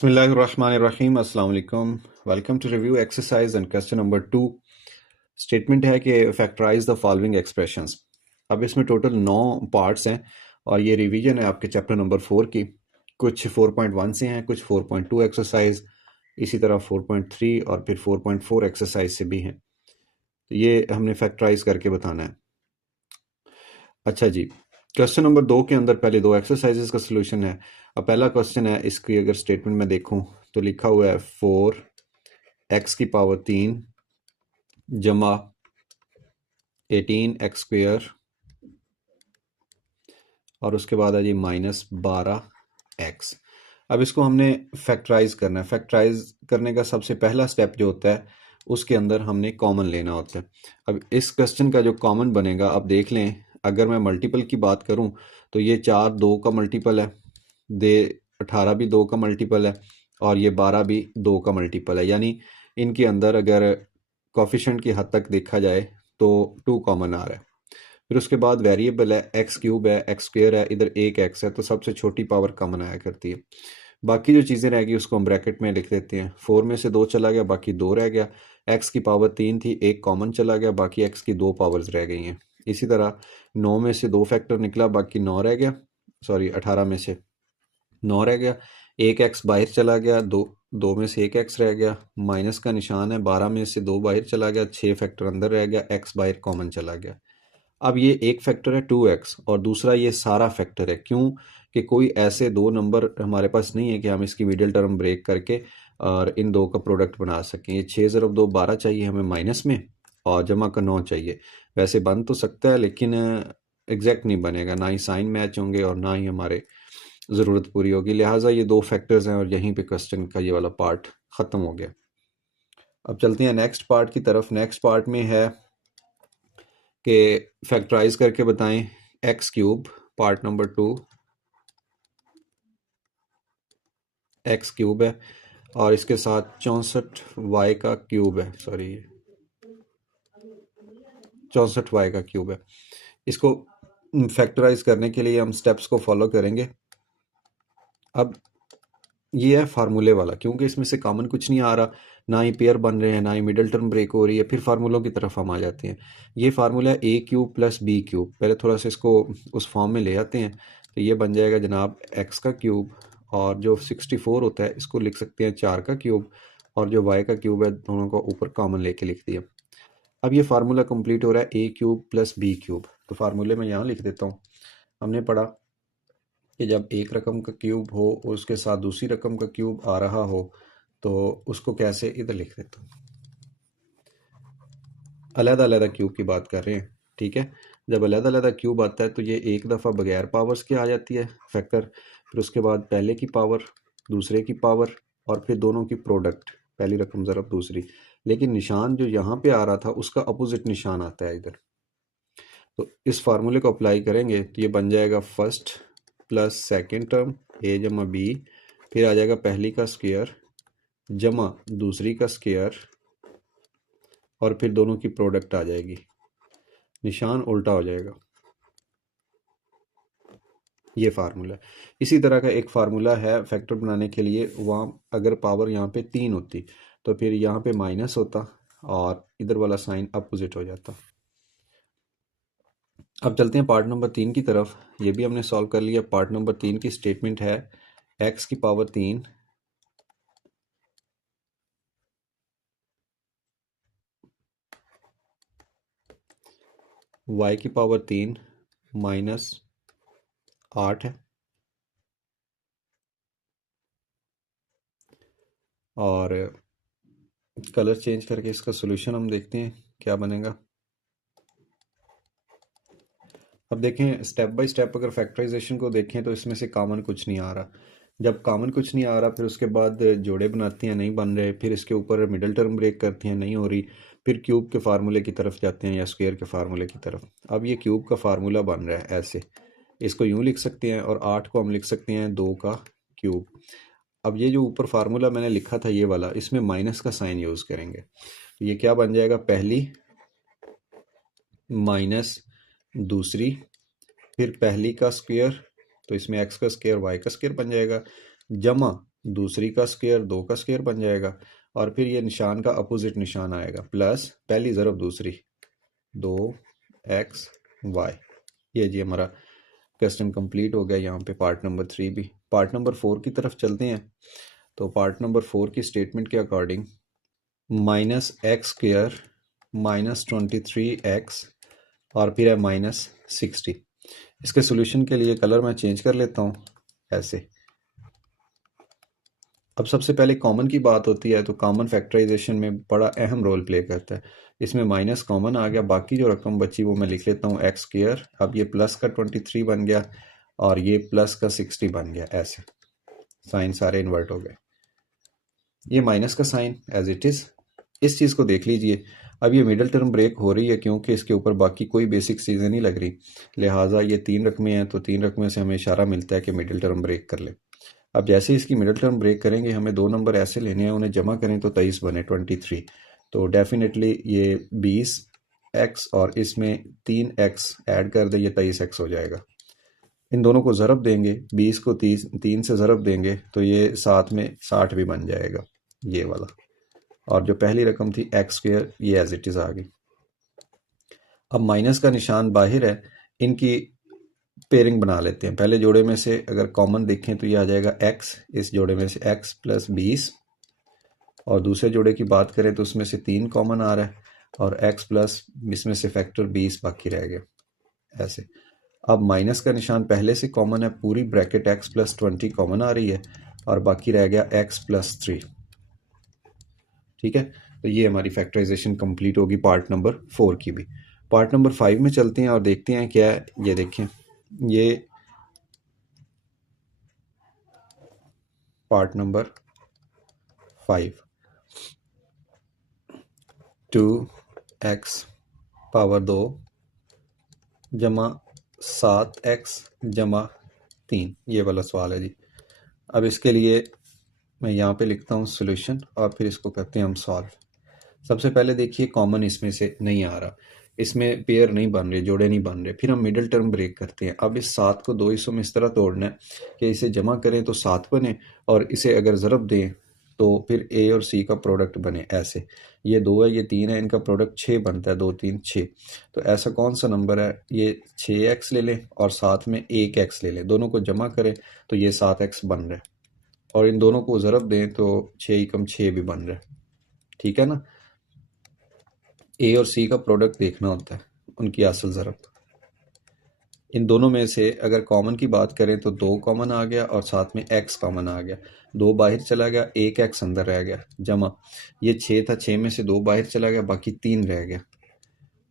बिस्मिल्लाहिर्रहमानिर्रहीम अस्सलाम वालेकुम। Welcome to review exercise and question number 2। Statement है कि फैक्टराइज द फॉलोइंग एक्सप्रेशंस। अब इसमें टोटल 9 पार्ट्स हैं और ये रिवीजन है आपके चैप्टर नंबर 4 की। कुछ 4.1 से हैं, कुछ 4.2 एक्सरसाइज, इसी तरह 4.3 और फिर 4.4 एक्सरसाइज से भी हैं। तो ये हमने फैक्टराइज करके बताना है। अच्छा जी, क्वेश्चन नंबर 2 के अंदर पहले दो एक्सरसाइजेस का सोल्यूशन है। अब पहला क्वेश्चन है, इसकी अगर स्टेटमेंट में देखूं तो लिखा हुआ है 4x⁻³ जमा 18x² और उसके बाद है जी -12x। अब इसको हमने फैक्टराइज करना है। फैक्टराइज करने का सबसे पहला स्टेप जो होता है उसके अंदर हमने कॉमन लेना होता है। अब इस क्वेश्चन का जो कॉमन बनेगा, आप देख लें, अगर मैं मल्टीपल की बात करूं तो ये 4 2 का मल्टीपल है, दे 18 भी 2 का मल्टीपल है और ये 12 भी 2 का मल्टीपल है। यानी इनके अंदर अगर कोफिशिएंट की हद तक देखा जाए तो 2 कॉमन आ रहा है। फिर उसके बाद वेरिएबल है, x³ है, x² है, इधर एक x है, तो सबसे छोटी पावर कॉमन आया करती है। बाकी जो चीज़ें रहेगी उसको हम ब्रैकेट में लिख देते हैं। 4 में से 2 चला गया, बाकी 2 रह गया। x⁻³ थी, एक कॉमन चला गया, बाकी x की 2 पावर्स रह गई हैं। इसी तरह 9 में से 2 फैक्टर निकला, बाकी 9 रह गया। सॉरी, 18 में से 9 रह गया। एक x बाहर चला गया, 2 में से एक x रह गया। माइनस का निशान है, 12 में से 2 बाहर चला गया, 6 फैक्टर अंदर रह गया, x बाहर कॉमन चला गया। अब ये एक फैक्टर है 2x और दूसरा ये सारा फैक्टर है। क्यों? कि कोई ऐसे दो नंबर हमारे पास नहीं है कि हम इसकी मिडिल टर्म ब्रेक करके और इन दो का प्रोडक्ट बना सकें। ये 6 ज़रब 2 12 चाहिए हमें माइनस में, और जमा का 9 चाहिए। वैसे बन तो सकता है लेकिन एग्जैक्ट नहीं बनेगा, ना ही साइन मैच होंगे और ना ही हमारे ज़रूरत पूरी होगी। लिहाजा ये दो फैक्टर्स हैं और यहीं पे क्वेश्चन का ये वाला पार्ट ख़त्म हो गया। अब चलते हैं नेक्स्ट पार्ट की तरफ। नेक्स्ट पार्ट में है कि फैक्टराइज करके बताएं x³ पार्ट नंबर 2 x³ है और इसके साथ 64y का क्यूब है। सॉरी, 64y का क्यूब है। इसको फैक्टराइज करने के लिए हम स्टेप्स को फॉलो करेंगे। अब ये है फार्मूले वाला, क्योंकि इसमें से कॉमन कुछ नहीं आ रहा, ना ही पेयर बन रहे हैं, ना ही मिडिल टर्म ब्रेक हो रही है। फिर फार्मूलों की तरफ हम आ जाते हैं। ये फार्मूला है a³ + b³। पहले थोड़ा सा इसको उस फॉर्म में ले आते हैं। तो ये बन जाएगा जनाब x का क्यूब, और जो 64 होता है इसको लिख सकते हैं 4 का क्यूब, और जो y का क्यूब है दोनों को ऊपर कॉमन लेके लिख दिया। अब ये फार्मूला कंप्लीट हो रहा है a³ + b³। तो फार्मूले में यहाँ लिख देता हूँ। हमने पढ़ा कि जब एक रकम का क्यूब हो और उसके साथ दूसरी रकम का क्यूब आ रहा हो तो उसको कैसे, इधर लिख देता हूँ, अलग-अलग क्यूब की बात कर रहे हैं, ठीक है। जब अलग-अलग क्यूब आता है तो ये एक दफ़ा बगैर पावर्स के आ जाती है फैक्टर, फिर उसके बाद पहले की पावर, दूसरे की पावर, और फिर दोनों की प्रोडक्ट, पहली रकम ज़रब दूसरी। लेकिन निशान जो यहाँ पे आ रहा था उसका अपोजिट निशान आता है इधर। तो इस फार्मूले को अप्लाई करेंगे तो ये बन जाएगा first plus second term a जमा b, फिर आ जाएगा पहली का स्क्वायर जमा दूसरी का स्क्वायर, और फिर दोनों की प्रोडक्ट आ जाएगी। निशान उल्टा हो जाएगा। ये फार्मूला। इसी तरह का एक फार्मूला है फैक्टर बनाने के लिए। वहाँ अगर पावर यहाँ पे 3 होती तो फिर यहाँ पे माइनस होता और इधर वाला साइन अपोजिट हो जाता। अब चलते हैं पार्ट नंबर 3 की तरफ। ये भी हमने सॉल्व कर लिया। पार्ट नंबर 3 की स्टेटमेंट है x⁻³ y⁻³ -8 है, और कलर चेंज करके इसका सॉल्यूशन हम देखते हैं क्या बनेगा। अब देखें स्टेप बाय स्टेप, अगर फैक्टराइजेशन को देखें तो इसमें से कॉमन कुछ नहीं आ रहा। जब कॉमन कुछ नहीं आ रहा फिर उसके बाद जोड़े बनाती हैं, नहीं बन रहे, फिर इसके ऊपर मिडिल टर्म ब्रेक करती हैं, नहीं हो रही, फिर क्यूब के फार्मूले की तरफ जाते हैं या स्क्वायर के फार्मूले की तरफ। अब ये क्यूब का फार्मूला बन रहा है ऐसे, इसको यूँ लिख सकते हैं, और 8 को हम लिख सकते हैं 2 का क्यूब। अब ये जो ऊपर फार्मूला मैंने लिखा था ये वाला, इसमें माइनस का साइन यूज़ करेंगे। तो ये क्या बन जाएगा, पहली माइनस दूसरी, फिर पहली का स्क्वायर, तो इसमें x का स्क्वायर y का स्क्वायर बन जाएगा, जमा दूसरी का स्क्वायर 2 का स्क्वायर बन जाएगा, और फिर ये निशान का अपोजिट निशान आएगा, प्लस पहली ज़रब दूसरी 2xy। ये जी हमारा क्वेश्चन कंप्लीट हो गया। यहाँ पे पार्ट नंबर 3 भी। पार्ट नंबर 4 की तरफ चलते हैं। तो पार्ट नंबर 4 की स्टेटमेंट के अकॉर्डिंग -x² -23x और फिर है -60। इसके सोल्यूशन के लिए कलर मैं चेंज कर लेता हूँ ऐसे। अब सबसे पहले कॉमन की बात होती है, तो कॉमन फैक्टराइजेशन में बड़ा अहम रोल प्ले करता है। इसमें माइनस कॉमन आ गया, बाकी जो रकम बची वो मैं लिख लेता हूँ x²। अब ये प्लस का 23 बन गया और ये प्लस का 60 बन गया। ऐसे साइन सारे इन्वर्ट हो गए। ये माइनस का साइन एज इट इज़। इस चीज़ को देख लीजिए। अब ये मिडिल टर्म ब्रेक हो रही है क्योंकि इसके ऊपर बाकी कोई बेसिक चीज़ें नहीं लग रही, लिहाजा ये 3 रकमें हैं, तो 3 रकमें से हमें इशारा मिलता है कि मिडिल टर्म ब्रेक कर ले। अब जैसे इसकी मिडिल टर्म ब्रेक करेंगे, हमें 2 नंबर ऐसे लेने हैं, उन्हें जमा करें तो 23 बने 23। तो डेफिनेटली ये 20x और इसमें 3x ऐड कर दें, ये 23x हो जाएगा। इन दोनों को ज़रब देंगे, 20 को 3 से ज़रब देंगे तो ये साथ में 60 भी बन जाएगा, ये वाला। और जो पहली रकम थी x², ये एज इट इज़ आ गई। अब माइनस का निशान बाहर है, इनकी पेयरिंग बना लेते हैं। पहले जोड़े में से अगर कॉमन देखें तो ये आ जाएगा x, इस जोड़े में से x प्लस 20, और दूसरे जोड़े की बात करें तो उसमें से 3 कॉमन आ रहा है और x प्लस इसमें से फैक्टर 20 बाकी रह गया ऐसे। अब माइनस का निशान पहले से कॉमन है, पूरी ब्रैकेट x प्लस 20 कॉमन आ रही है और बाकी रह गया x प्लस 3। ठीक है, तो ये हमारी फैक्टराइजेशन कंप्लीट होगी पार्ट नंबर 4 की भी। पार्ट नंबर 5 में चलते हैं और देखते हैं क्या है। ये देखें, ये पार्ट नंबर 5, 2x पावर 2 जमा 7x जमा 3, ये वाला सवाल है जी। अब इसके लिए मैं यहाँ पे लिखता हूँ सॉल्यूशन और फिर इसको करते हैं हम सॉल्व। सबसे पहले देखिए कॉमन इसमें से नहीं आ रहा, इसमें पेयर नहीं बन रहे, जोड़े नहीं बन रहे। फिर हम मिडिल टर्म ब्रेक करते हैं। अब इस 7 को 2 हिस्सों में इस तरह तोड़ना है कि इसे जमा करें तो 7 बने, और इसे अगर ज़रब दें तो फिर ए और सी का प्रोडक्ट बने ऐसे। ये 2 है, ये 3 है, इनका प्रोडक्ट 6 बनता है, 2 3 6। तो ऐसा कौन सा नंबर है? ये 6x ले लें और साथ में 1x ले लें, दोनों को जमा करें तो ये 7x बन रहा है, और इन दोनों को ज़रब दें तो 6 एकम 6 भी बन रहा है। ठीक है ना? ए और सी का प्रोडक्ट देखना होता है, उनकी असल ज़रब। इन दोनों में से अगर कॉमन की बात करें तो 2 कॉमन आ गया और साथ में x कॉमन आ गया, 2 बाहर चला गया, 1x अंदर रह गया, जमा ये 6 था, 6 में से 2 बाहर चला गया, बाकी 3 रह गया।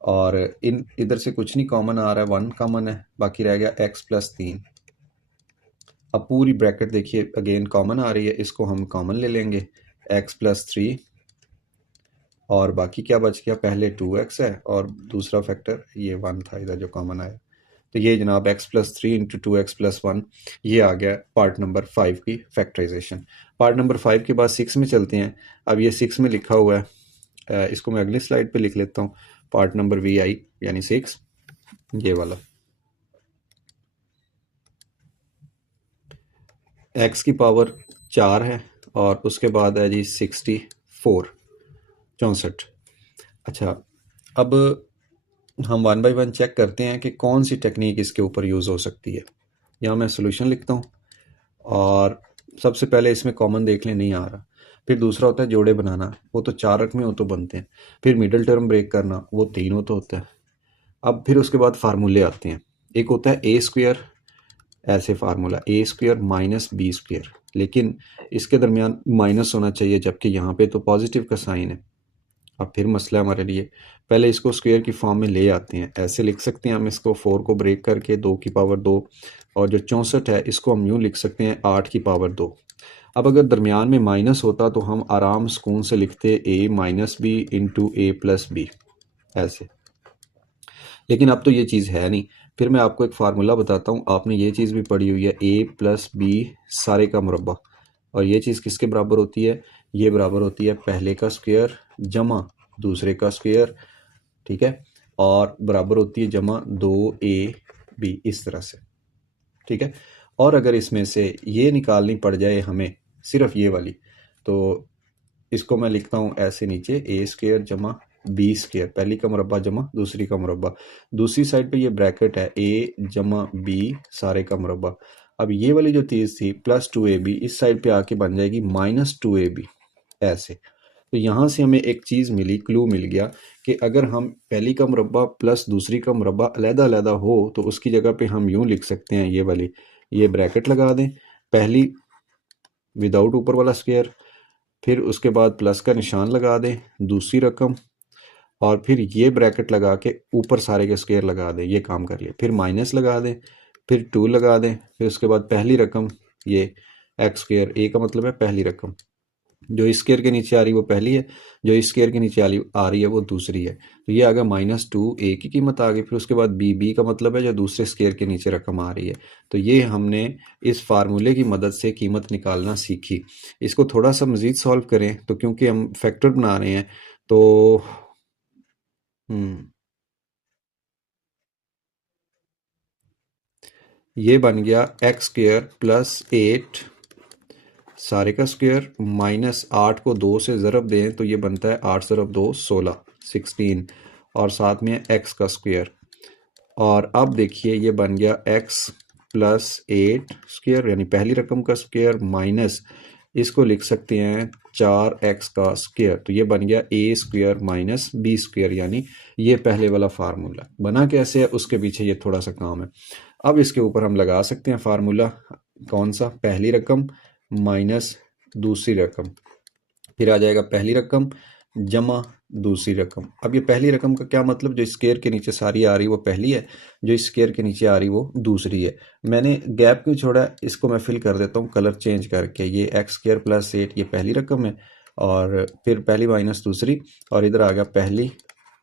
और इन इधर से कुछ नहीं कॉमन आ रहा है, 1 कॉमन है, बाकी रह गया x प्लस 3। अब पूरी ब्रैकेट देखिए अगेन कॉमन आ रही है, इसको हम कॉमन ले लेंगे, x प्लस 3, और बाकी क्या बच गया? पहले 2x है और दूसरा फैक्टर ये 1 था इधर जो कॉमन आया। तो ये जनाब x plus 3 into 2x plus 1, ये आ गया पार्ट नंबर 5 की फैक्टराइजेशन। पार्ट नंबर 5 के बाद 6 में चलते हैं। अब ये 6 में लिखा हुआ है, इसको मैं अगली स्लाइड पे लिख लेता हूँ। पार्ट नंबर VI यानी 6, ये वाला। x की पावर 4 है और उसके बाद है जी 64, 64। अच्छा, अब हम 1 बाय 1 चेक करते हैं कि कौन सी टेक्निक इसके ऊपर यूज़ हो सकती है। यहाँ मैं सोल्यूशन लिखता हूँ और सबसे पहले इसमें कॉमन देख लें, नहीं आ रहा। फिर दूसरा होता है जोड़े बनाना, वो तो 4 रकमें हो तो बनते हैं। फिर मिडिल टर्म ब्रेक करना, वो 3 हो तो होता है। अब फिर उसके बाद फार्मूले आते हैं। एक होता है a², ऐसे फार्मूला a² माइनस b², लेकिन इसके दरमियान माइनस होना चाहिए, जबकि यहाँ पे तो पॉजिटिव का साइन है। अब फिर मसला हमारे लिए, पहले इसको स्क्वायर की फॉर्म में ले आते हैं। ऐसे लिख सकते हैं हम इसको, 4 को ब्रेक करके 2 की पावर 2, और जो 64 है इसको हम यूँ लिख सकते हैं 8 की पावर 2। अब अगर दरमियान में माइनस होता तो हम आराम सुकून से लिखते a minus B into a plus B ऐसे, लेकिन अब तो ये चीज़ है नहीं। फिर मैं आपको एक फार्मूला बताता हूँ, आपने ये चीज़ भी पढ़ी हुई है, a प्लस बी सारे का मुरब्बा, और ये चीज़ किसके बराबर होती है? ये बराबर होती है पहले का स्क्वायर जमा दूसरे का स्क्वायर, ठीक है, और बराबर होती है जमा 2ab, इस तरह से। ठीक है, और अगर इसमें से ये निकालनी पड़ जाए हमें सिर्फ ये वाली। तो इसको मैं लिखता हूँ ऐसे नीचे, ए स्क्वायर जमा बी स्क्वायर, पहली का मुरब्बा जमा दूसरी का मुरब्बा। दूसरी साइड पे ये ब्रैकेट है, ए जमा बी सारे का मुरब्बा। अब ये वाली जो चीज़ थी प्लस 2ab इस साइड पे आके बन जाएगी -2ab, ऐसे। तो यहाँ से हमें एक चीज़ मिली, क्लू मिल गया कि अगर हम पहली का मुरब्बा प्लस दूसरी का मुरब्बा अलग-अलग हो तो उसकी जगह पे हम यूँ लिख सकते हैं, ये वाली, ये ब्रैकेट लगा दें, पहली विदाउट ऊपर वाला स्क्वायर, फिर उसके बाद प्लस का निशान लगा दें दूसरी रकम, और फिर ये ब्रैकेट लगा के ऊपर सारे के स्क्वायर लगा दें, ये काम कर लिया। फिर माइनस लगा दें, फिर 2 लगा दें, फिर उसके बाद पहली रकम, ये एक्स स्क्वायर, ए का मतलब है पहली रकम, जो इस स्क्वायर के नीचे आ रही है वो पहली है, जो इस स्क्वायर के नीचे आ रही है वो दूसरी है। तो ये आ गया -2 ए की कीमत आ गई। फिर उसके बाद बी का मतलब है जो दूसरे स्क्वायर के नीचे रकम आ रही है। तो ये हमने इस फार्मूले की मदद से कीमत निकालना सीखी। इसको थोड़ा सा मज़ीद सॉल्व करें तो क्योंकि हम फैक्टर बना रहे हैं तो ये बन गया एक्स स्क्वायर प्लस 8 सारे का स्क्वायर माइनस 8 को 2 से ज़रब दें तो ये बनता है 8 ज़रब 2 16 16, और साथ में एक्स का स्क्वायर। और अब देखिए ये बन गया एक्स प्लस 8 स्क्वायर यानी पहली रकम का स्क्वायर माइनस इसको लिख सकते हैं 4x का स्क्वायर। तो ये बन गया ए स्क्वायर माइनस बी स्क्वायर, यानी ये पहले वाला फार्मूला बना कैसे है उसके पीछे ये थोड़ा सा काम है। अब इसके ऊपर हम लगा सकते हैं फार्मूला, कौन सा, पहली रकम माइनस दूसरी रकम, फिर आ जाएगा पहली रकम जमा दूसरी रकम। अब ये पहली रकम का क्या मतलब, जो स्क्वायर के नीचे सारी आ रही वो पहली है, जो स्क्वायर के नीचे आ रही वो दूसरी है। मैंने गैप क्यों छोड़ा है, इसको मैं फिल कर देता हूँ कलर चेंज करके। ये एक्स स्क्वायर प्लस 8 ये पहली रकम है, और फिर पहली माइनस दूसरी, और इधर आ गया पहली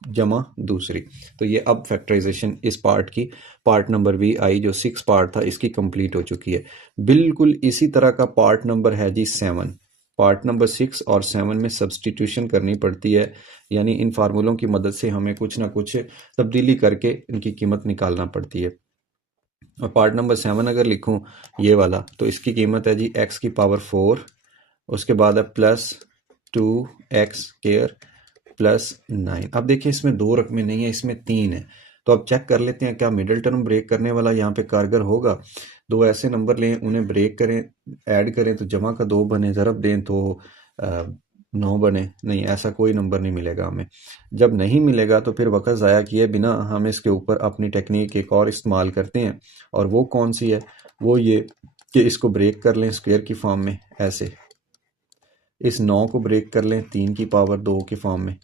जमा दूसरी। तो ये अब फैक्टराइजेशन इस पार्ट की, पार्ट नंबर भी आई जो 6 पार्ट था इसकी कंप्लीट हो चुकी है। बिल्कुल इसी तरह का पार्ट नंबर है जी 7। पार्ट नंबर 6 और 7 में सब्सटीट्यूशन करनी पड़ती है, यानी इन फार्मूलों की मदद से हमें कुछ ना कुछ तब्दीली करके इनकी कीमत निकालना पड़ती है। और पार्ट नंबर 7 अगर लिखूं ये वाला, तो इसकी कीमत है जी एक्स की पावर 4, उसके बाद है प्लस 2x स्क्वायर प्लस 9। अब देखिए इसमें 2 रकमें नहीं है, इसमें 3 है। तो अब चेक कर लेते हैं क्या मिडिल टर्म ब्रेक करने वाला यहाँ पे कारगर होगा। 2 ऐसे नंबर लें, उन्हें ब्रेक करें, ऐड करें तो जमा का 2 बने, ज़रब दें तो 9 बने। नहीं, ऐसा कोई नंबर नहीं मिलेगा हमें। जब नहीं मिलेगा तो फिर वक्त ज़ाया किए बिना हम इसके ऊपर अपनी टेक्निक एक और इस्तेमाल करते हैं, और वो कौन सी है, वो ये कि इसको ब्रेक कर लें स्क्वायर की फॉर्म में, ऐसे इस 9 को ब्रेक कर लें 3 की पावर 2 की फॉर्म में।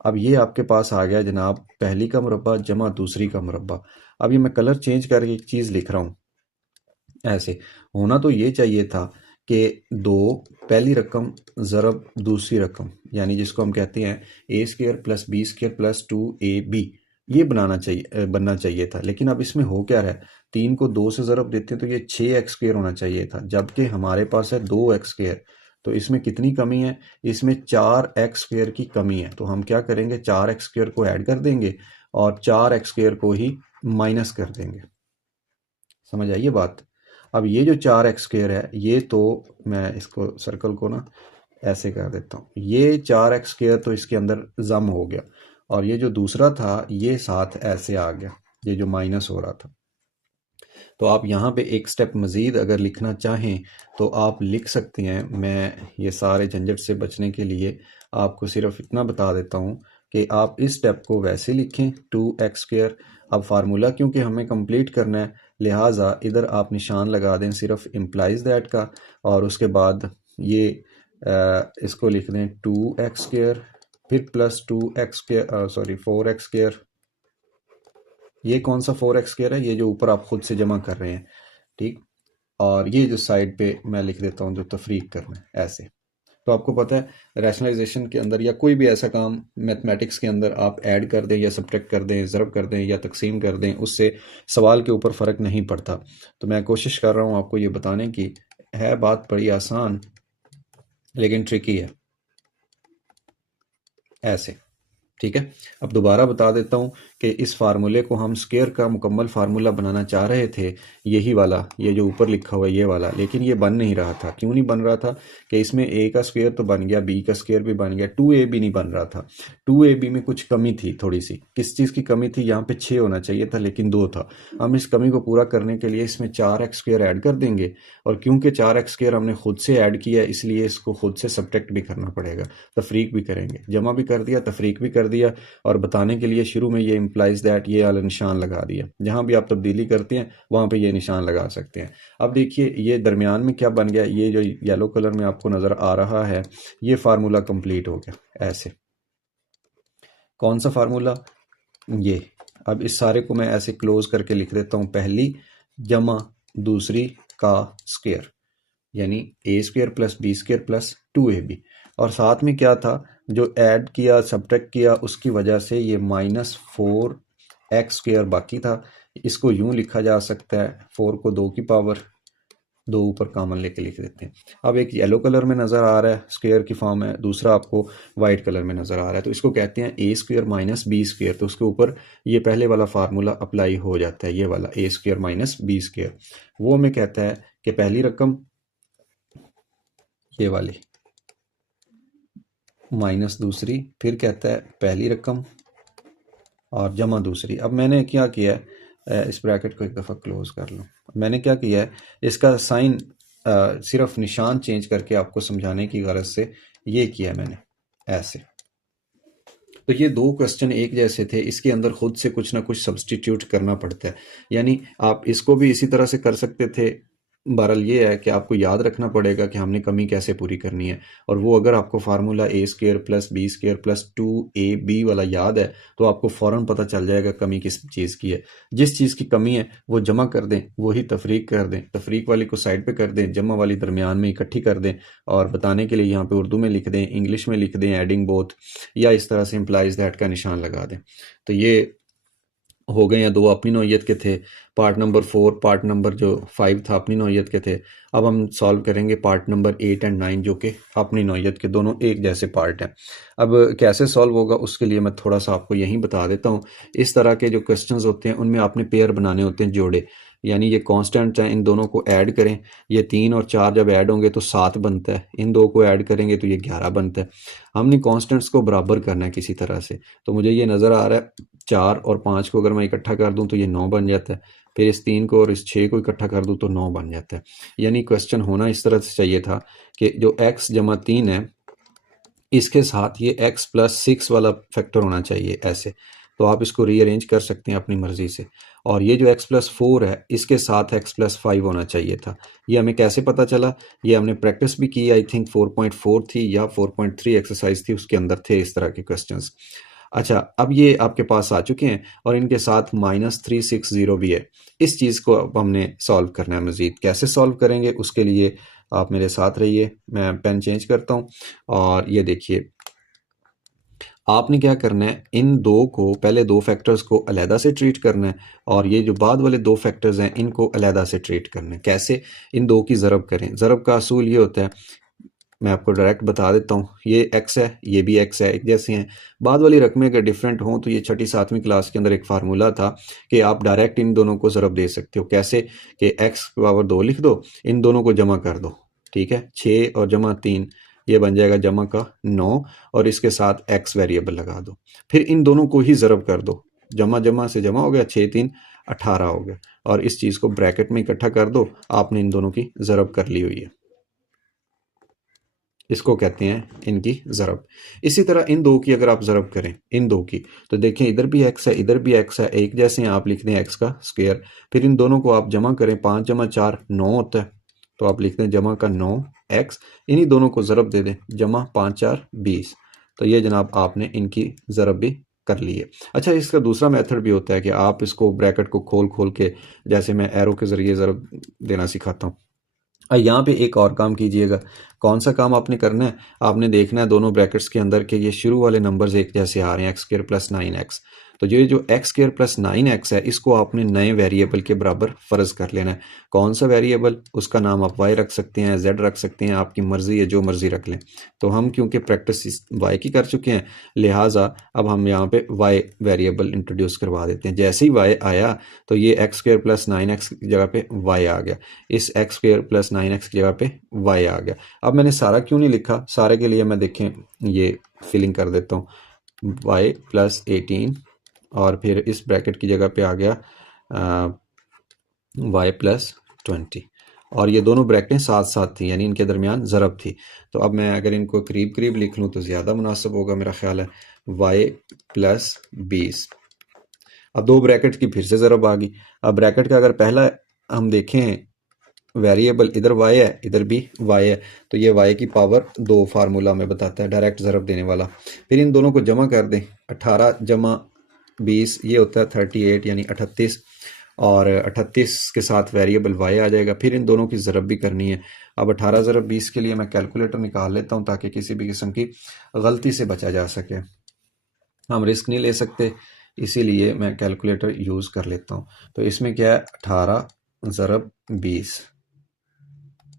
अब ये आपके पास आ गया जनाब पहली का मुरब्बा जमा दूसरी का मुरब्बा। अब ये मैं कलर चेंज करके एक चीज़ लिख रहा हूँ, ऐसे होना तो ये चाहिए था कि 2 पहली रकम ज़रब दूसरी रकम, यानी जिसको हम कहते हैं A square plus B square plus 2ab, ये बनना चाहिए था। लेकिन अब इसमें हो क्या रहा है, 3 को 2 से ज़रब देते हैं तो ये 6x स्क्वायर होना चाहिए था, जबकि हमारे पास है 2x स्क्वायर। तो इसमें कितनी कमी है, इसमें 4x स्क्वायर की कमी है। तो हम क्या करेंगे, 4x स्क्वायर को ऐड कर देंगे और 4x स्क्वायर को ही माइनस कर देंगे। समझ आइए बात। अब ये जो 4x स्क्वायर है, ये तो मैं इसको सर्कल को ना ऐसे कर देता हूँ, ये 4x स्क्वायर तो इसके अंदर जम हो गया, और ये जो दूसरा था ये साथ ऐसे आ गया, ये जो माइनस हो रहा था। तो आप यहाँ पे एक स्टेप मज़ीद अगर लिखना चाहें तो आप लिख सकते हैं। मैं ये सारे झंझट से बचने के लिए आपको सिर्फ इतना बता देता हूँ कि आप इस स्टेप को वैसे लिखें 2x स्क्वायर। अब फार्मूला क्योंकि हमें कंप्लीट करना है, लिहाजा इधर आप निशान लगा दें सिर्फ इम्प्लाइज दैट का, और उसके बाद ये इसको लिख दें 2x स्क्वायर, फिर plus 2x square, sorry 4x square. ये कौन सा 4x स्क्वायर है, ये जो ऊपर आप खुद से जमा कर रहे हैं, ठीक। और ये जो साइड पे मैं लिख देता हूँ जो तफरीक करना है, ऐसे। तो आपको पता है रैशनलाइजेशन के अंदर या कोई भी ऐसा काम मैथमेटिक्स के अंदर आप ऐड कर दें या सब्ट्रैक्ट कर दें, ज़रब कर दें या तकसीम कर दें, उससे सवाल के ऊपर फ़र्क नहीं पड़ता। तो मैं कोशिश कर रहा हूँ आपको ये बताने की, है बात बड़ी आसान लेकिन ट्रिकी है, ऐसे। ठीक है। अब दोबारा बता देता हूँ कि इस फार्मूले को हम स्क्वायर का मुकम्मल फार्मूला बनाना चाह रहे थे, यही वाला, ये जो ऊपर लिखा हुआ है ये वाला, लेकिन ये बन नहीं रहा था। क्यों नहीं बन रहा था? कि इसमें ए का स्क्वायर तो बन गया, बी का स्क्वायर भी बन गया, 2ab नहीं बन रहा था। 2ab में कुछ कमी थी थोड़ी सी। किस चीज़ की कमी थी? यहाँ पे 6 होना चाहिए था लेकिन 2 था। हम इस कमी को पूरा करने के लिए इसमें 4x² ऐड कर देंगे, और क्योंकि 4x² हमने खुद से ऐड किया है इसलिए इसको खुद से सब्ट्रैक्ट भी करना पड़ेगा, तफरीक भी करेंगे। जमा भी कर दिया, तफरीक भी कर दिया, और बताने के लिए शुरू में ये इम्प्लाइज दैट ये वाला निशान लगा दिया। जहाँ भी आप तब्दीली करते हैं वहाँ पे ये निशान लगा सकते हैं। अब देखिए ये दरमियान में क्या बन गया, ये जो येलो कलर में आपको नज़र आ रहा है ये फार्मूला कंप्लीट हो गया। ऐसे कौन सा फार्मूला? ये। अब इस सारे को मैं ऐसे क्लोज करके लिख देता हूँ, पहली जमा दूसरी का स्क्वायर, यानी a² + b² + 2ab। और साथ में क्या था, जो ऐड किया सब्ट्रैक्ट किया उसकी वजह से ये -4x² बाकी था। इसको यूं लिखा जा सकता है, 4 को 2 की पावर 2 ऊपर कॉमन लेके लिख देते हैं। अब एक येलो कलर में नज़र आ रहा है, स्क्वायर की फॉर्म है, दूसरा आपको वाइट कलर में नज़र आ रहा है, तो इसको कहते हैं a² - b²। तो उसके ऊपर ये पहले वाला फार्मूला अप्लाई हो जाता है, ये वाला a² - b²। वो हमें कहता है कि पहली रकम ये वाली माइनस दूसरी, फिर कहता है पहली रकम और जमा दूसरी। अब मैंने क्या किया है, इस ब्रैकेट को एक दफ़ा क्लोज कर लूँ। मैंने क्या किया है, इसका साइन सिर्फ निशान चेंज करके आपको समझाने की गरज से ये किया है मैंने, ऐसे। तो ये दो क्वेश्चन एक जैसे थे, इसके अंदर खुद से कुछ ना कुछ सब्सटीट्यूट करना पड़ता है। यानी आप इसको भी इसी तरह से कर सकते थे। बहरहाल ये है कि आपको याद रखना पड़ेगा कि हमने कमी कैसे पूरी करनी है, और वो अगर आपको फार्मूला a² + b² + 2ab वाला याद है तो आपको फ़ौरन पता चल जाएगा कमी किस चीज़ की है। जिस चीज़ की कमी है वो जमा कर दें, वही तफरीक कर दें, तफरीक वाली को साइड पे कर दें, जमा वाली दरमियान में इकट्ठी कर दें, और बताने के लिए यहाँ पे उर्दू में लिख दें, इंग्लिश में लिख दें एडिंग बोथ, या इस तरह से इम्प्लाइज दैट का निशान लगा दें। तो ये हो गए हैं दो अपनी नौइयत के थे। पार्ट नंबर 4, पार्ट नंबर जो 5 था अपनी नौइयत के थे। अब हम सॉल्व करेंगे पार्ट नंबर 8 और 9 जो कि अपनी नौइयत के दोनों एक जैसे पार्ट हैं। अब कैसे सॉल्व होगा उसके लिए मैं थोड़ा सा आपको यहीं बता देता हूँ। इस तरह के जो क्वेश्चंस होते हैं उनमें आपने पेयर बनाने होते हैं, जोड़े, यानी ये कांस्टेंट्स हैं, इन दोनों को ऐड करें। ये 3 और 4 जब ऐड होंगे तो 7 बनता है, इन दो को ऐड करेंगे तो ये 11 बनता है। हमने कांस्टेंट्स को बराबर करना है किसी तरह से। तो मुझे ये नज़र आ रहा है 4 और 5 को अगर मैं इकट्ठा कर दूं तो ये 9 बन जाता है। फिर इस 3 को और इस 6 को इकट्ठा कर दूं तो 9 बन जाता है। यानी क्वेश्चन होना इस तरह से चाहिए था कि जो x जमा 3 है इसके साथ ये x + 6 वाला फैक्टर होना चाहिए, ऐसे। तो आप इसको रीअरेंज कर सकते हैं अपनी मर्जी से। और ये जो x + 4 है इसके साथ x + 5 होना चाहिए था। ये हमें कैसे पता चला? ये हमने प्रैक्टिस भी की, आई थिंक 4.4 थी या 4.3 एक्सरसाइज थी, उसके अंदर थे इस तरह के क्वेश्चंस। अच्छा, अब ये आपके पास आ चुके हैं और इनके साथ -360 भी है। इस चीज़ को अब हमने सॉल्व करना है मज़ीद। कैसे सॉल्व करेंगे उसके लिए आप मेरे साथ रहिए। मैं पेन चेंज करता हूँ और ये देखिए, आपने क्या करना है, इन दो को, पहले दो फैक्टर्स को अलहदा से ट्रीट करना है, और ये जो बाद वाले दो फैक्टर्स हैं इनको अलहदा से ट्रीट करना है। कैसे? इन दो की ज़रब करें। ज़रब का असूल ये होता है, मैं आपको डायरेक्ट बता देता हूँ, ये x है, ये भी x है, एक जैसे हैं। बाद वाली रकमें अगर डिफरेंट हों तो ये छठी 7वीं क्लास के अंदर एक फार्मूला था कि आप डायरेक्ट इन दोनों को ज़रब दे सकते हो। कैसे? कि x⁻2 लिख दो, इन दोनों को जमा कर दो, ठीक है। 6 और जमा 3 ये बन जाएगा जमा का 9, और इसके साथ x वेरिएबल लगा दो। फिर इन दोनों को ही ज़रब कर दो, जमा जमा से जमा हो गया, 6 3 18 हो गया, और इस चीज़ को ब्रैकेट में इकट्ठा कर दो। आपने इन दोनों की ज़रब कर ली हुई है, इसको कहते हैं इनकी ज़रब। इसी तरह इन दो की अगर आप ज़रब करें, इन दो की, तो देखें इधर भी x है, इधर भी x है, एक जैसे हैं, आप लिख दें x का स्क्वायर। फिर इन दोनों को आप जमा करें, 5 जमा 4 9 होता है, तो आप लिख दें जमा का 9x। इन्हीं दोनों को ज़रब दे दें, जमा 5 4 20। तो ये जनाब आपने इनकी ज़रब भी कर ली है। अच्छा, इसका दूसरा मेथड भी होता है कि आप इसको ब्रैकेट को खोल खोल के, जैसे मैं एरो के ज़रिए ज़रब देना सिखाता हूँ। यहाँ पे एक और काम कीजिएगा। कौन सा काम आपने करना है? आपने देखना है दोनों ब्रैकेट्स के अंदर के ये शुरू वाले नंबर्स एक जैसे आ रहे हैं, x² + 9x। तो ये जो एक्स स्क्वायर प्लस 9x है इसको आपने नए वेरिएबल के बराबर फ़र्ज कर लेना है। कौन सा वेरिएबल, उसका नाम आप y रख सकते हैं, z रख सकते हैं, आपकी मर्ज़ी है, जो मर्ज़ी रख लें। तो हम क्योंकि प्रैक्टिस y की कर चुके हैं, लिहाजा अब हम यहाँ पे y वेरिएबल इंट्रोड्यूस करवा देते हैं। जैसे ही y आया तो ये एक्स स्क्वायर प्लस 9x की जगह पे y आ गया, इस एक्स स्क्वायर प्लस 9x की जगह पे y आ गया। अब मैंने सारा क्यों नहीं लिखा, सारे के लिए मैं देखें ये फिलिंग कर देता हूँ, y प्लस 18 और फिर इस ब्रैकेट की जगह पे आ गया y प्लस 20 और ये दोनों ब्रैकेटें साथ साथ थी, यानी इनके दरमियान ज़रब थी। तो अब मैं अगर इनको करीब करीब लिख लूँ तो ज़्यादा मुनासिब होगा मेरा ख्याल है, y प्लस 20। अब दो ब्रैकेट की फिर से ज़रब आ गई। अब ब्रैकेट का अगर पहला हम देखें वेरिएबल, इधर y है इधर भी y है, तो ये y की पावर 2 फार्मूला में बताता है, डायरेक्ट ज़रब देने वाला। फिर इन दोनों को जमा कर दें, 18 जमा 20 ये होता है 38 यानी 38, और 38 के साथ वेरिएबल y आ जाएगा। फिर इन दोनों की ज़रब भी करनी है। अब 18 ज़रब 20 के लिए मैं कैलकुलेटर निकाल लेता हूँ ताकि किसी भी किस्म की गलती से बचा जा सके। हम रिस्क नहीं ले सकते, इसीलिए मैं कैलकुलेटर यूज़ कर लेता हूँ। तो इसमें क्या है, 18 ज़रब 20,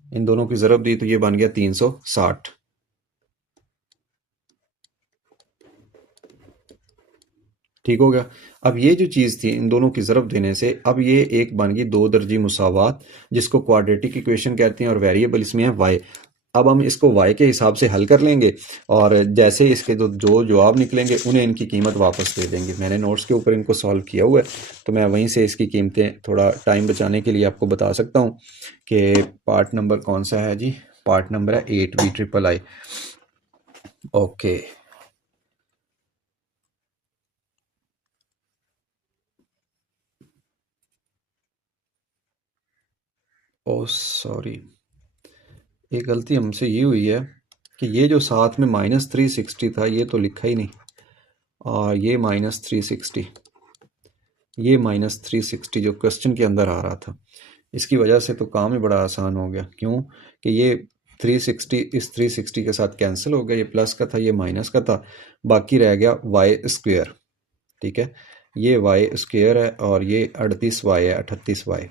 इन दोनों की ज़रब दी तो ये बन गया 360। ठीक हो गया। अब ये जो चीज़ थी इन दोनों की ज़रब देने से, अब ये एक बन गई दो दर्जी मुसावात, जिसको क्वाड्रेटिक इक्वेशन कहते हैं, और वेरिएबल इसमें है y। अब हम इसको y के हिसाब से हल कर लेंगे और जैसे इसके जो जवाब निकलेंगे उन्हें इनकी कीमत वापस दे देंगे। मैंने नोट्स के ऊपर इनको सॉल्व किया हुआ है, तो मैं वहीं से इसकी कीमतें थोड़ा टाइम बचाने के लिए आपको बता सकता हूँ कि पार्ट नंबर कौन सा है जी। पार्ट नंबर है 8B+i। ओके, ओ सॉरी, एक गलती हमसे ये हुई है कि ये जो साथ में -360 था ये तो लिखा ही नहीं, और ये -360, ये -360 जो क्वेश्चन के अंदर आ रहा था, इसकी वजह से तो काम ही बड़ा आसान हो गया। क्यों कि ये 360 इस 360 के साथ कैंसिल हो गया, ये प्लस का था ये माइनस का था, बाकी रह गया वाई स्क्वेयर। ठीक है, ये वाई स्क्वेयर है और ये 38y है, 38y,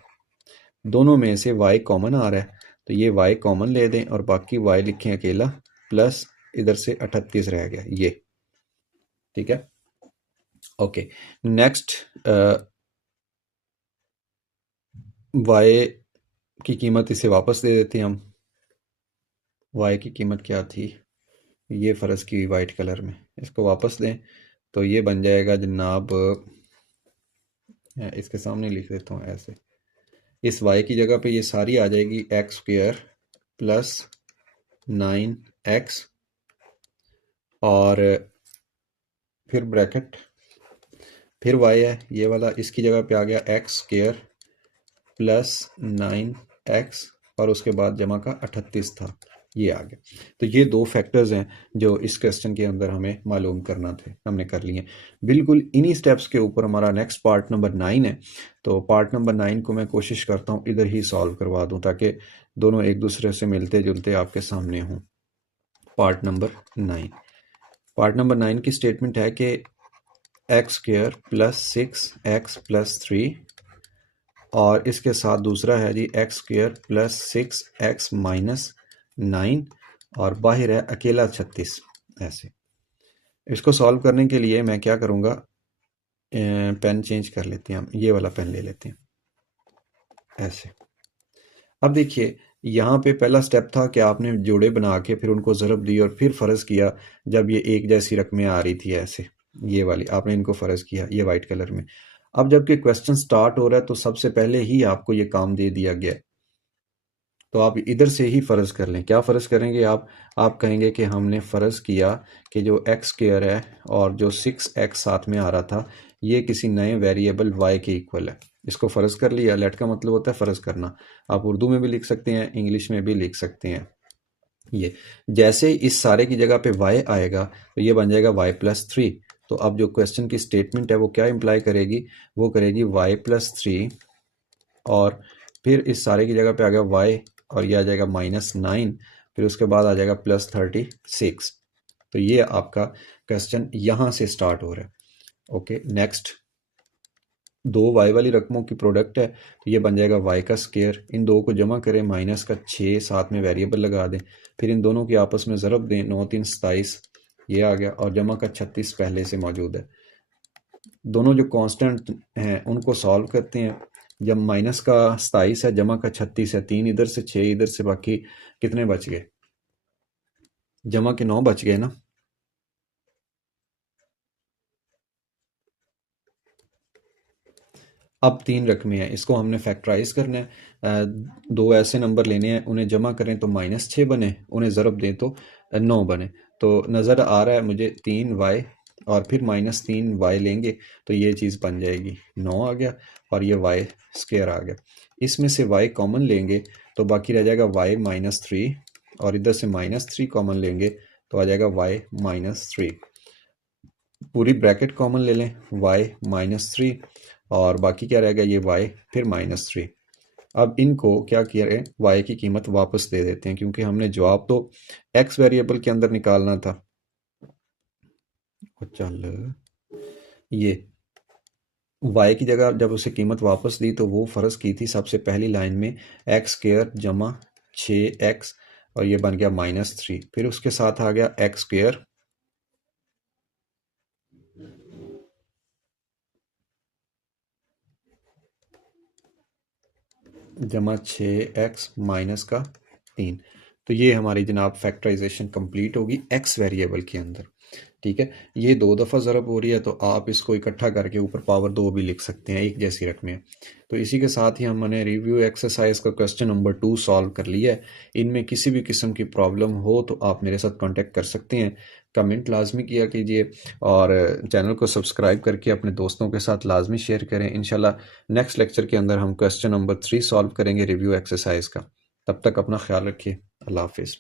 दोनों में से y कॉमन आ रहा है, तो ये y कॉमन ले दें और बाकी y लिखें अकेला, प्लस इधर से 38 रह गया ये। ठीक है, ओके। नेक्स्ट y की कीमत इसे वापस दे देते हैं हम। y की कीमत क्या थी, ये फ़र्ज़ की हुई वाइट कलर में, इसको वापस दें तो ये बन जाएगा जनाब, इसके सामने लिख देता हूँ ऐसे, इस y की जगह पे ये सारी आ जाएगी एक्स स्क्वायर प्लस 9x, और फिर ब्रैकेट, फिर y है ये वाला, इसकी जगह पे आ गया एक्स स्क्वायर प्लस 9x, और उसके बाद जमा का 38 था, ये आ गया। तो ये दो फैक्टर्स हैं जो इस क्वेश्चन के अंदर हमें मालूम करना थे, हमने कर लिए। बिल्कुल इन्हीं स्टेप्स के ऊपर हमारा नेक्स्ट पार्ट नंबर 9 है। तो पार्ट नंबर 9 को मैं कोशिश करता हूँ इधर ही सॉल्व करवा दूँ ताकि दोनों एक दूसरे से मिलते जुलते आपके सामने हों। पार्ट नंबर 9, पार्ट नंबर 9 की स्टेटमेंट है कि x square plus 6x plus 3, और इसके साथ दूसरा है G X square plus 6x minus 9, और बाहर है अकेला 36। ऐसे इसको सॉल्व करने के लिए मैं क्या करूँगा, पेन चेंज कर लेते हैं हम, ये वाला पेन ले लेते हैं ऐसे। अब देखिए यहाँ पे पहला स्टेप था कि आपने जोड़े बना के फिर उनको ज़रब दी और फिर फ़र्ज़ किया, जब ये एक जैसी रकमें आ रही थी ऐसे, ये वाली आपने इनको फ़र्ज़ किया ये वाइट कलर में। अब जबकि क्वेश्चन स्टार्ट हो रहा है तो सबसे पहले ही आपको ये काम दे दिया गया है, तो आप इधर से ही फ़र्ज़ कर लें। क्या फ़र्ज़ करेंगे आप कहेंगे कि हमने फ़र्ज़ किया कि जो एक्स स्क्वायर है और जो 6x साथ में आ रहा था ये किसी नए वेरिएबल y के इक्वल है, इसको फ़र्ज़ कर लिया। लेट का मतलब होता है फ़र्ज़ करना, आप उर्दू में भी लिख सकते हैं, इंग्लिश में भी लिख सकते हैं। ये जैसे इस सारे की जगह पे y आएगा तो ये बन जाएगा y प्लस 3। तो अब जो क्वेश्चन की स्टेटमेंट है वो क्या इम्प्लाई करेगी, वो करेगी y प्लस 3, और फिर इस सारे की जगह पे आ गया y, और ये आ जाएगा -9, फिर उसके बाद आ जाएगा +36। तो ये आपका क्वेश्चन यहाँ से स्टार्ट हो रहा है। ओके नेक्स्ट, दो वाई वाली रकमों की प्रोडक्ट है तो ये बन जाएगा वाई का स्केयर। इन दो को जमा करें, माइनस का 6 साथ में वेरिएबल लगा दें, फिर इन दोनों की आपस में ज़रब दें, 9 3 27 ये आ गया, और जमा का 36 पहले से मौजूद है। दोनों जो कांस्टेंट हैं उनको सॉल्व करते हैं। जब माइनस का 27 है, जमा का 36 है, 3 इधर से 6 इधर से, बाकी कितने बच गए? जमा के 9 बच गए ना। अब 3 रकमें हैं, इसको हमने फैक्टराइज करना है। दो ऐसे नंबर लेने हैं, उन्हें जमा करें तो -6 बने, उन्हें ज़रब दें तो 9 बने। तो नज़र आ रहा है मुझे 3y और फिर -3y लेंगे तो ये चीज़ बन जाएगी, 9 आ गया और ये y स्क्वायर आ गया। इसमें से y कॉमन लेंगे तो बाकी रह जाएगा y -3, और इधर से -3 कॉमन लेंगे तो आ जाएगा y -3। पूरी ब्रैकेट कॉमन ले लें, y -3 और बाकी क्या रहेगा, ये y फिर -3। अब इनको क्या करें, y की कीमत वापस दे देते हैं, क्योंकि हमने जवाब तो x वेरिएबल के अंदर निकालना था। चल ये y की जगह जब उसे कीमत वापस दी तो वो फ़र्ज़ की थी सबसे पहली लाइन में एक्स स्क्वायर जमा 6x, और ये बन गया -3। फिर उसके साथ आ गया एक्स स्क्वायर जमा 6x माइनस का 3। तो ये हमारी जनाब फैक्टराइजेशन कंप्लीट होगी एक्स वेरिएबल के अंदर। ठीक है, ये 2 दफ़ा ज़रब हो रही है तो आप इसको इकट्ठा करके ऊपर पावर 2 भी लिख सकते हैं, एक जैसी रकमें। तो इसी के साथ ही हमने रिव्यू एक्सरसाइज का क्वेश्चन नंबर 2 सॉल्व कर लिया है। इनमें किसी भी किस्म की प्रॉब्लम हो तो आप मेरे साथ कांटेक्ट कर सकते हैं। कमेंट लाजमी किया कीजिए और चैनल को सब्सक्राइब करके अपने दोस्तों के साथ लाजमी शेयर करें। इंशाल्लाह नेक्स्ट लेक्चर के अंदर हम क्वेश्चन नंबर 3 सॉल्व करेंगे रिव्यू एक्सरसाइज का। तब तक अपना ख्याल रखिए। अल्लाह हाफिज़।